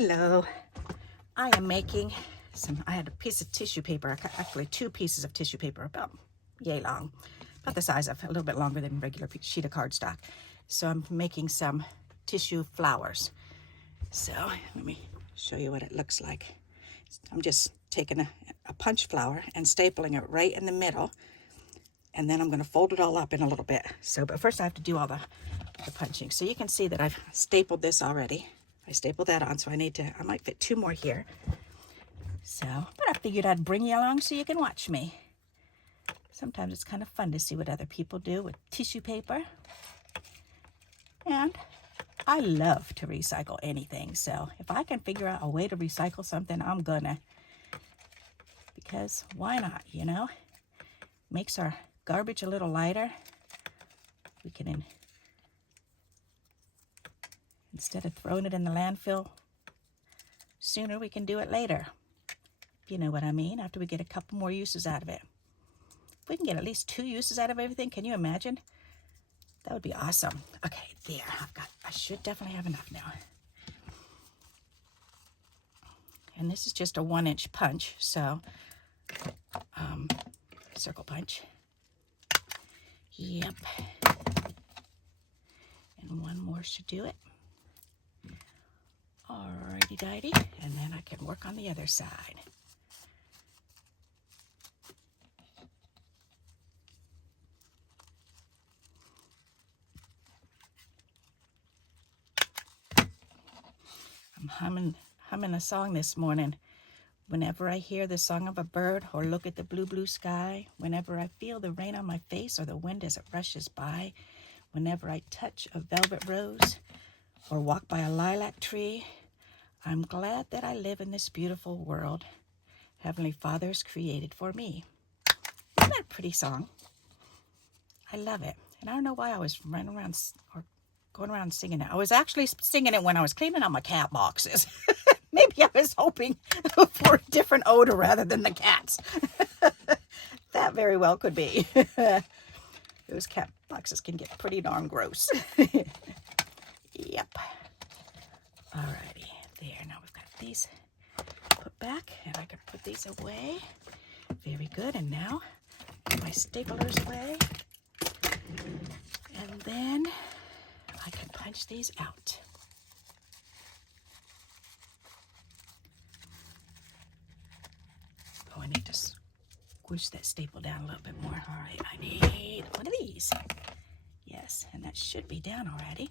Hello. I am making I had a piece of tissue paper, actually 2 pieces of tissue paper, about yay long, about the size of, a little bit longer than a regular sheet of cardstock. So I'm making some tissue flowers. So let me show you what it looks like. I'm just taking a punch flower and stapling it right in the middle. And then I'm going to fold it all up in a little bit. So, but first I have to do all the punching. So you can see that I've stapled this already. I stapled that on, so I might fit 2 more here. So, but I figured I'd bring you along so you can watch me. Sometimes it's kind of fun to see what other people do with tissue paper. And I love to recycle anything. So if I can figure out a way to recycle something, I'm gonna. Because why not, you know? Makes our garbage a little lighter. We can, instead of throwing it in the landfill sooner, we can do it later. You know what I mean? After we get a couple more uses out of it. If we can get at least 2 uses out of everything, can you imagine? That would be awesome. Okay, there. I should definitely have enough now. And this is just a 1-inch punch, so circle punch. Yep. And 1 more should do it. Alrighty dighty. And then I can work on the other side. I'm humming a song this morning. Whenever I hear the song of a bird or look at the blue, blue sky, whenever I feel the rain on my face or the wind as it rushes by, whenever I touch a velvet rose or walk by a lilac tree, I'm glad that I live in this beautiful world Heavenly Father's created for me. Isn't that a pretty song? I love it. And I don't know why I was running around or going around singing it. I was actually singing it when I was cleaning out my cat boxes. Maybe I was hoping for a different odor rather than the cats. That very well could be. Those cat boxes can get pretty darn gross. Yep. Alrighty, there. Now we've got these put back, and I can put these away. Very good. And now put my staplers away. And then I can punch these out. Oh, I need to squish that staple down a little bit more. All right, I need one of these. Yes, and that should be down already.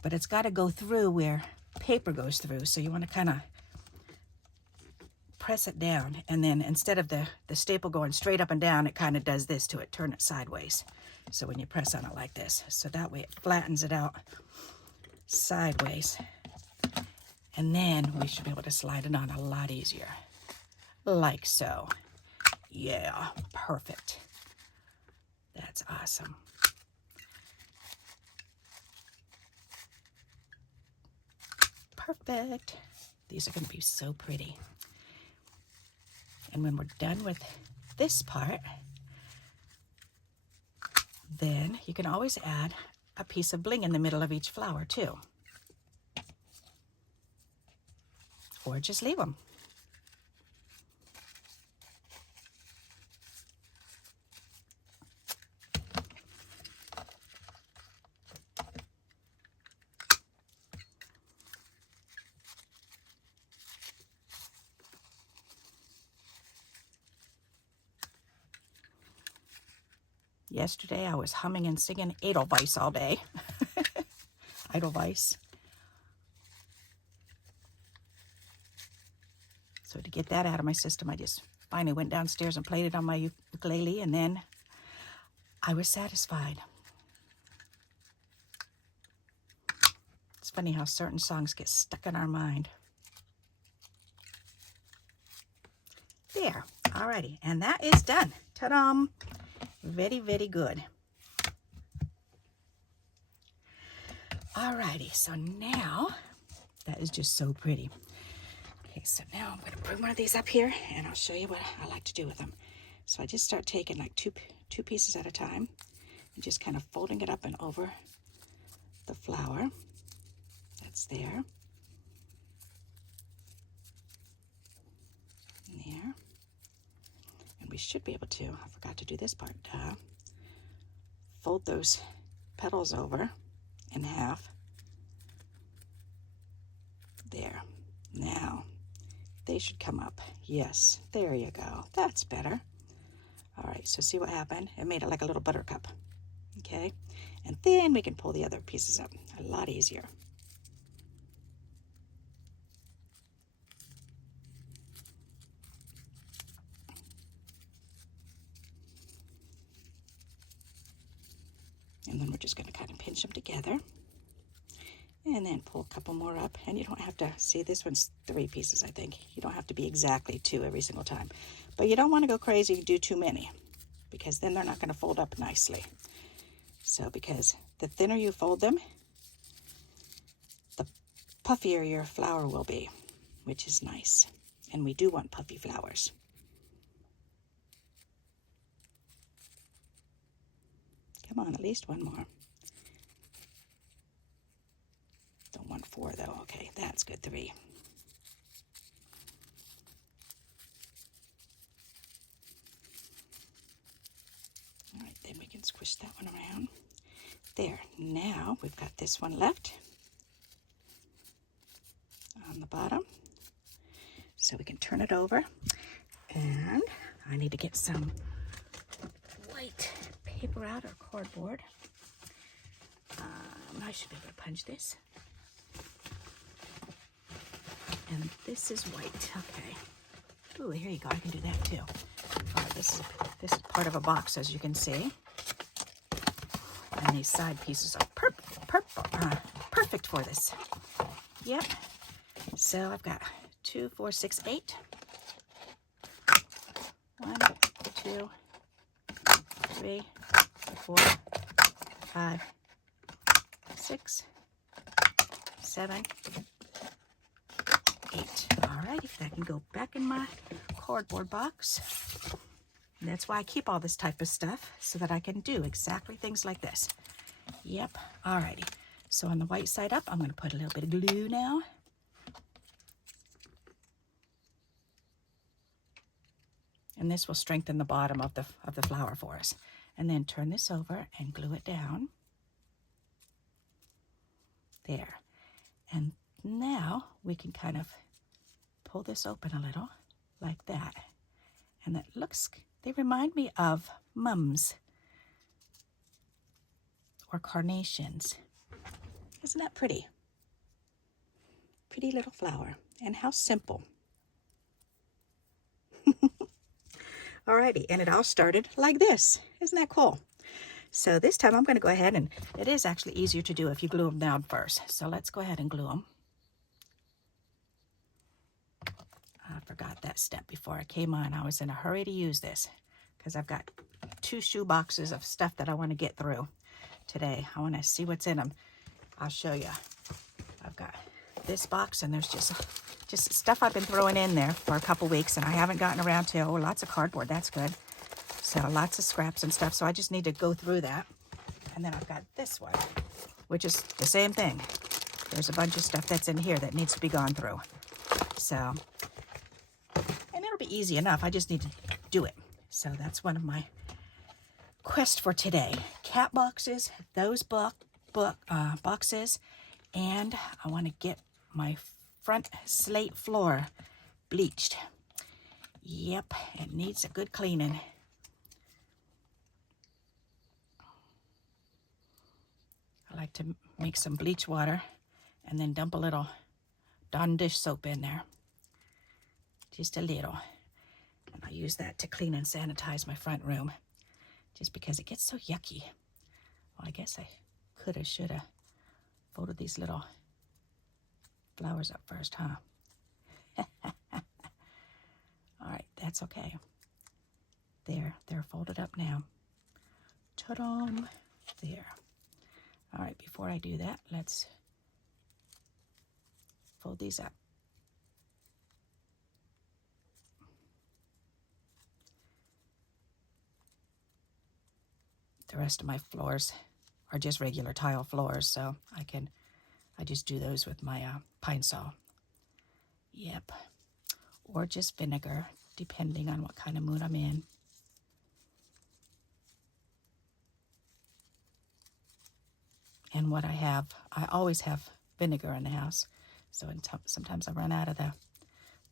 But it's got to go through where paper goes through, so you want to kind of press it down, and then instead of the staple going straight up and down, it kind of does this to it, turn it sideways. So when you press on it like this, so that way it flattens it out sideways. And then we should be able to slide it on a lot easier. Like so. Yeah, perfect. That's awesome. Perfect. These are going to be so pretty. And when we're done with this part, then you can always add a piece of bling in the middle of each flower too. Or just leave them. Yesterday I was humming and singing Edelweiss all day. Edelweiss. So to get that out of my system, I just finally went downstairs and played it on my ukulele, and then I was satisfied. It's funny how certain songs get stuck in our mind. There. Alrighty. And that is done. Ta-da! Very, very good. Alrighty. So now, that is just so pretty. Okay, so now I'm going to bring one of these up here, and I'll show you what I like to do with them. So I just start taking like two pieces at a time and just kind of folding it up and over the flower. That's there. There. And we should be able to, I forgot to do this part, fold those petals over in half. There. Now, they should come up. Yes, there you go. That's better. All right, so see what happened? It made it like a little buttercup. Okay, and then we can pull the other pieces up a lot easier. And then we're just going to kind of pinch them together. And then pull a couple more up. And you don't have to, see, this one's 3 pieces, I think. You don't have to be exactly 2 every single time. But you don't want to go crazy and do too many, because then they're not going to fold up nicely. So, because the thinner you fold them, the puffier your flower will be, which is nice. And we do want puffy flowers. Come on, at least one more. Don't want 4 though. Okay, that's good. 3. All right, then we can squish that one around. There. Now we've got this one left on the bottom. So we can turn it over. And I need to get some white paper out, or cardboard. I should be able to punch this. And this is white. Okay. Ooh, here you go. I can do that too. All right, this is part of a box, as you can see. And these side pieces are perfect for this. Yep. So I've got 2, 4, 6, 8. 1, 2, 3, 4, 5, 6, 7, 8. All right, that can go back in my cardboard box. And that's why I keep all this type of stuff, so that I can do exactly things like this. Yep. All righty. So on the white side up, I'm going to put a little bit of glue now. And this will strengthen the bottom of the flower for us. And then turn this over and glue it down. There. And now we can kind of pull this open a little, like that. And that looks, they remind me of mums or carnations. Isn't that pretty? Pretty little flower. And how simple. Alrighty, and it all started like this. Isn't that cool? So this time I'm going to go ahead, and it is actually easier to do if you glue them down first. So let's go ahead and glue them. I forgot that step before I came on. I was in a hurry to use this because I've got 2 shoe boxes of stuff that I want to get through today. I want to see what's in them. I'll show you. I've got this box, and there's just stuff I've been throwing in there for a couple weeks, and I haven't gotten around to. Oh, lots of cardboard. That's good. So lots of scraps and stuff. So I just need to go through that. And then I've got this one, which is the same thing. There's a bunch of stuff that's in here that needs to be gone through. So, and it'll be easy enough. I just need to do it. So that's one of my quests for today. Cat boxes, those boxes, and I want to get my front slate floor bleached. Yep, it needs a good cleaning. I like to make some bleach water and then dump a little Dawn dish soap in there. Just a little. And I use that to clean and sanitize my front room, just because it gets so yucky. Well, I guess I coulda, shoulda folded these little flowers up first, huh? All right, that's okay. There, they're folded up now. Ta-da! There. All right, before I do that, let's fold these up. The rest of my floors are just regular tile floors, so I can I just do those with my pine saw. Yep. Or just vinegar, depending on what kind of mood I'm in. And what I have, I always have vinegar in the house. So sometimes I run out of the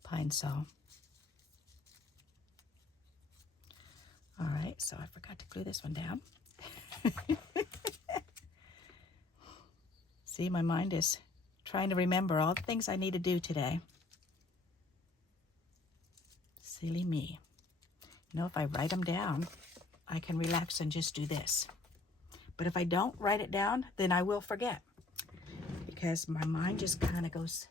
pine saw. All right, so I forgot to glue this one down. See, my mind is trying to remember all the things I need to do today. Silly me. You know, if I write them down, I can relax and just do this. But if I don't write it down, then I will forget. Because my mind just kind of goes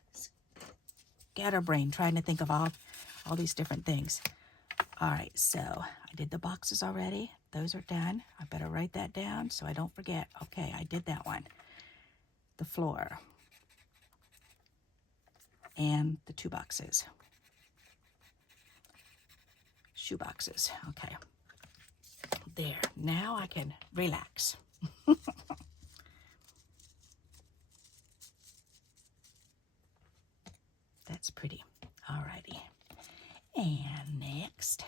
scatterbrain trying to think of all these different things. All right, so I did the boxes already. Those are done. I better write that down so I don't forget. Okay, I did that one. The floor. And the 2 boxes. Shoe boxes. Okay. There. Now I can relax. That's pretty. Alrighty. And next.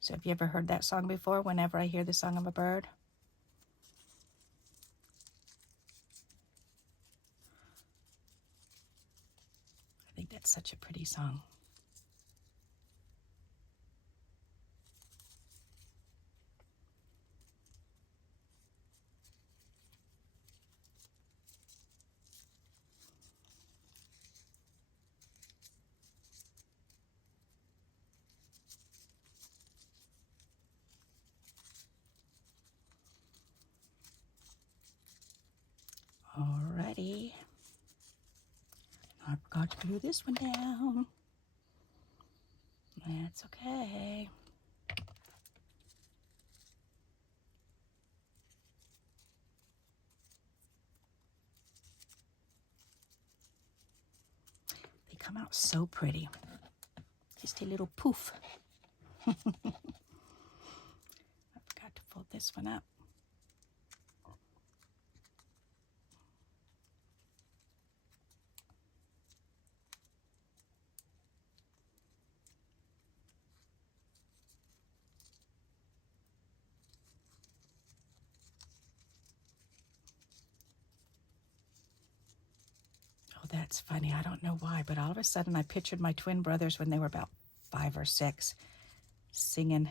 So have you ever heard that song before, Whenever I Hear the Song of a Bird? I think that's such a pretty song. Alrighty. I forgot to glue this one down. That's okay. They come out so pretty. Just a little poof. I forgot to fold this one up. Oh, that's funny. I don't know why, but all of a sudden I pictured my twin brothers when they were about 5 or 6 singing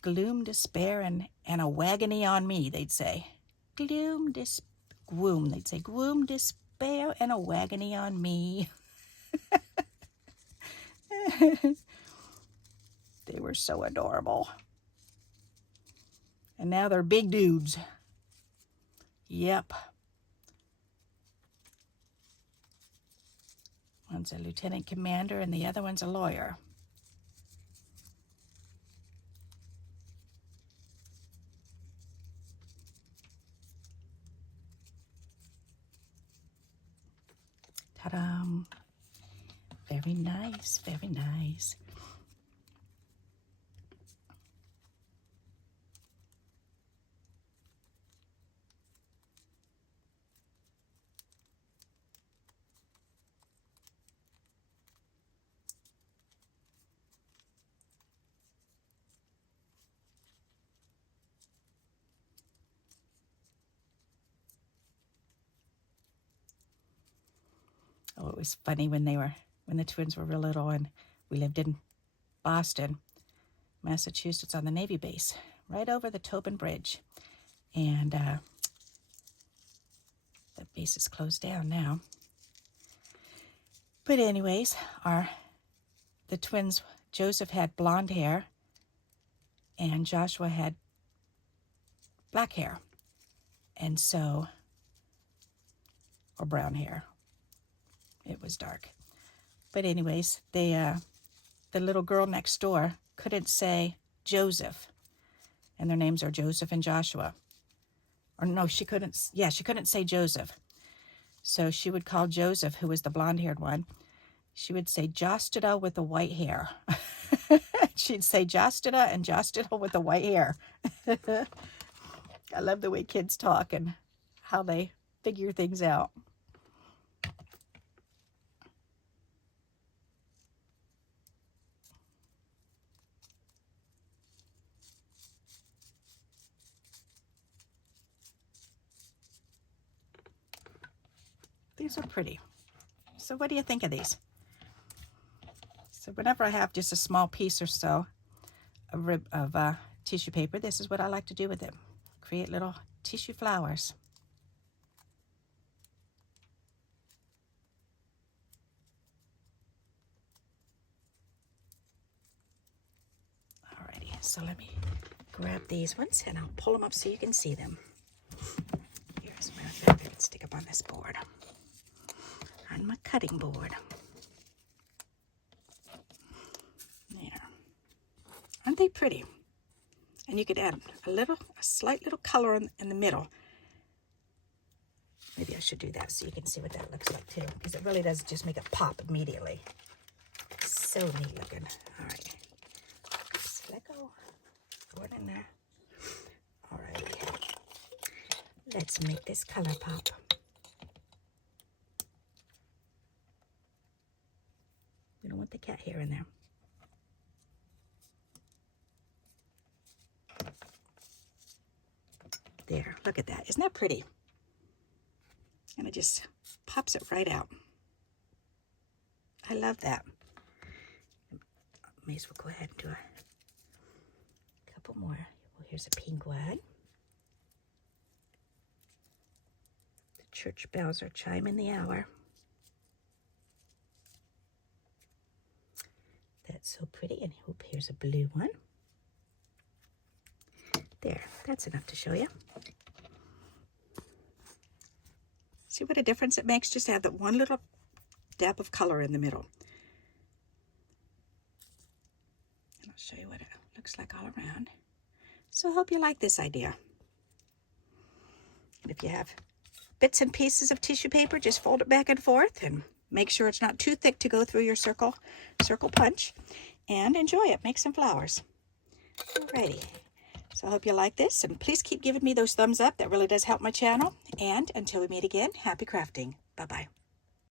gloom, despair, and a wagony on me, they'd say. Gloom, gloom, they'd say, gloom, despair, and a wagony on me. They were so adorable. And now they're big dudes. Yep. One's a lieutenant commander and the other one's a lawyer. Ta-da! Very nice, very nice. Oh, it was funny when the twins were real little and we lived in Boston, Massachusetts on the Navy base, right over the Tobin Bridge. And the base is closed down now. But anyways, the twins, Joseph had blonde hair and Joshua had black hair. And so, or brown hair. It was dark. But anyways, the little girl next door couldn't say Joseph. And their names are Joseph and Joshua. Or no, she couldn't, yeah, she couldn't say Joseph. So she would call Joseph, who was the blonde-haired one, she would say Jostida with the white hair. She'd say Jostida and Jostida with the white hair. I love the way kids talk and how they figure things out. These are pretty. So what do you think of these? So whenever I have just a small piece or so of tissue paper, this is what I like to do with it. Create little tissue flowers. Alrighty, so let me grab these ones and I'll pull them up so you can see them. Here's where I can stick up on this board, on my cutting board. There. Aren't they pretty? And you could add a slight little color in the middle. Maybe I should do that so you can see what that looks like too, because it really does just make it pop immediately. So neat looking. All right. Just let go. Go it in there. All right. Let's make this color pop. We don't want the cat hair in there. There, look at that. Isn't that pretty? And it just pops it right out. I love that. May as well go ahead and do a couple more. Well, here's a pink one. The church bells are chiming the hour. That's so pretty. And here's a blue one. There, that's enough to show you. See what a difference it makes just to have that one little dab of color in the middle. And I'll show you what it looks like all around. So I hope you like this idea. And if you have bits and pieces of tissue paper, just fold it back and forth and make sure it's not too thick to go through your circle punch. And enjoy it. Make some flowers. Alrighty. So I hope you like this, and please keep giving me those thumbs up. That really does help my channel. And until we meet again, happy crafting. Bye-bye.